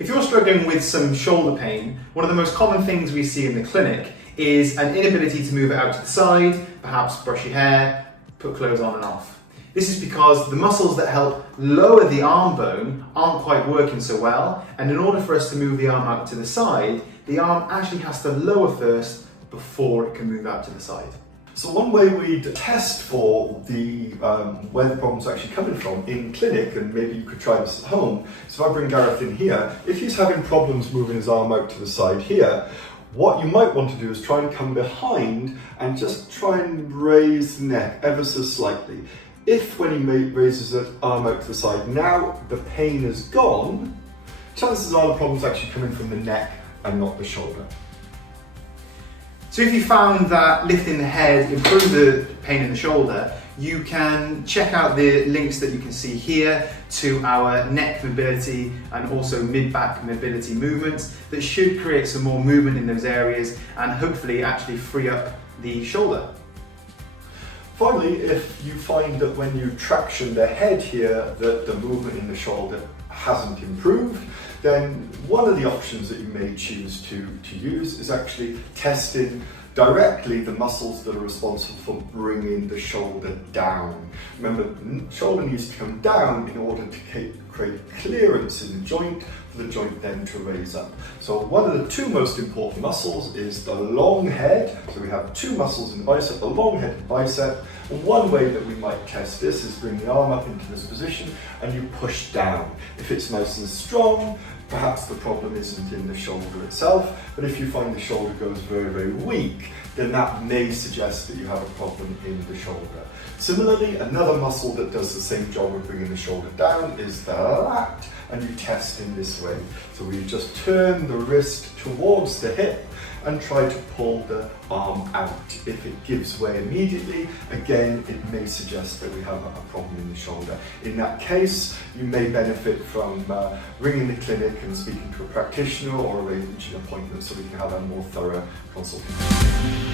If you're struggling with some shoulder pain, one of the most common things we see in the clinic is an inability to move it out to the side, perhaps brush your hair, put clothes on and off. This is because the muscles that help lower the arm bone aren't quite working so well, and in order for us to move the arm out to the side, the arm actually has to lower first before it can move out to the side. So one way we'd test for where the problem's actually coming from in clinic, and maybe you could try this at home, so if I bring Gareth in here, if he's having problems moving his arm out to the side here, what you might want to do is try and come behind and just try and raise the neck ever so slightly. If when he raises his arm out to the side, now the pain is gone, chances are the problem's actually coming from the neck and not the shoulder. So if you found that lifting the head improved the pain in the shoulder, you can check out the links that you can see here to our neck mobility and also mid-back mobility movements that should create some more movement in those areas and hopefully actually free up the shoulder. Finally, if you find that when you traction the head here that the movement in the shoulder hasn't improved, then one of the options that you may choose to use is actually testing directly the muscles that are responsible for bringing the shoulder down. Remember, the shoulder needs to come down in order to create clearance in the joint, for the joint then to raise up. So one of the two most important muscles is the long head. So we have two muscles in the bicep, the long head and bicep. One way that we might test this is bring the arm up into this position and you push down. If it's nice and strong, perhaps the problem isn't in the shoulder itself, but if you find the shoulder goes very, very weak, then that may suggest that you have a problem in the shoulder. Similarly, another muscle that does the same job of bringing the shoulder down is the lat, and you test in this way. So we just turn the wrist towards the hip and try to pull the arm out. If it gives way immediately, again, it may suggest that we have a problem in the shoulder. In that case, you may benefit from ringing the clinic and speaking to a practitioner or arranging an appointment so we can have a more thorough consultation.